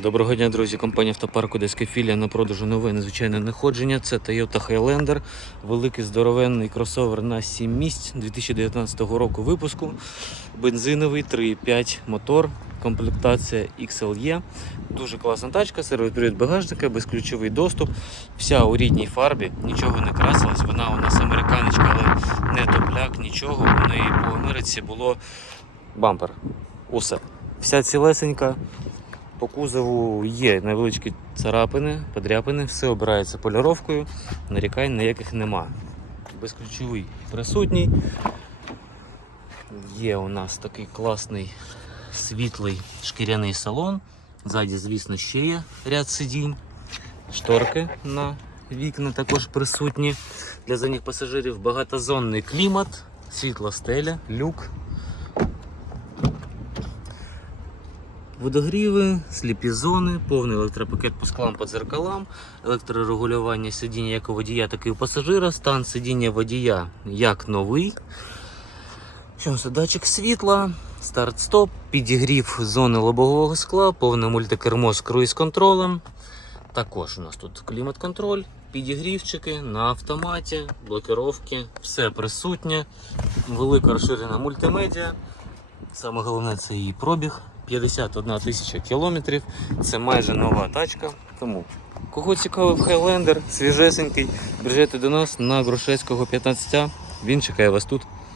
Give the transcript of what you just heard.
Доброго дня, друзі. Компанія автопарку Одеська філія на продажу нове незвичайне находження. Це Toyota Highlander, великий здоровенний кросовер на 7 місць 2019 року випуску. Бензиновий 3,5 мотор, комплектація XLE. Дуже класна тачка, сервопривід багажника, безключовий доступ. Вся у рідній фарбі, нічого не красилось. Вона у нас американочка, але не топляк, нічого. У неї по Америці було бампер. Усе. Вся цілесенька. По кузову є невеличкі царапини, подряпини, все обирається поліровкою, нарікань ніяких нема. Безключовий присутній. Є у нас такий класний світлий шкіряний салон. Ззаді, звісно, ще є ряд сидінь. Шторки на вікна також присутні. Для задніх пасажирів багатозонний клімат, світла стеля, люк. Водогріви, сліпі зони, повний електропакет по склам по дзеркалам, електрорегулювання сидіння як у водія, так і у пасажира, стан сидіння водія як новий. Що датчик світла, старт-стоп, підігрів зони лобового скла, повне мультикермо з круїз-контролем. Також у нас тут клімат-контроль, підігрівчики на автоматі, блокировки, все присутнє, велика розширена мультимедіа. Саме головне це її пробіг. 51 тисяча кілометрів. Це майже нова тачка. Тому кого цікавив хайлендер, свіжесенький, біжете до нас на Грушевського 15. Він чекає вас тут.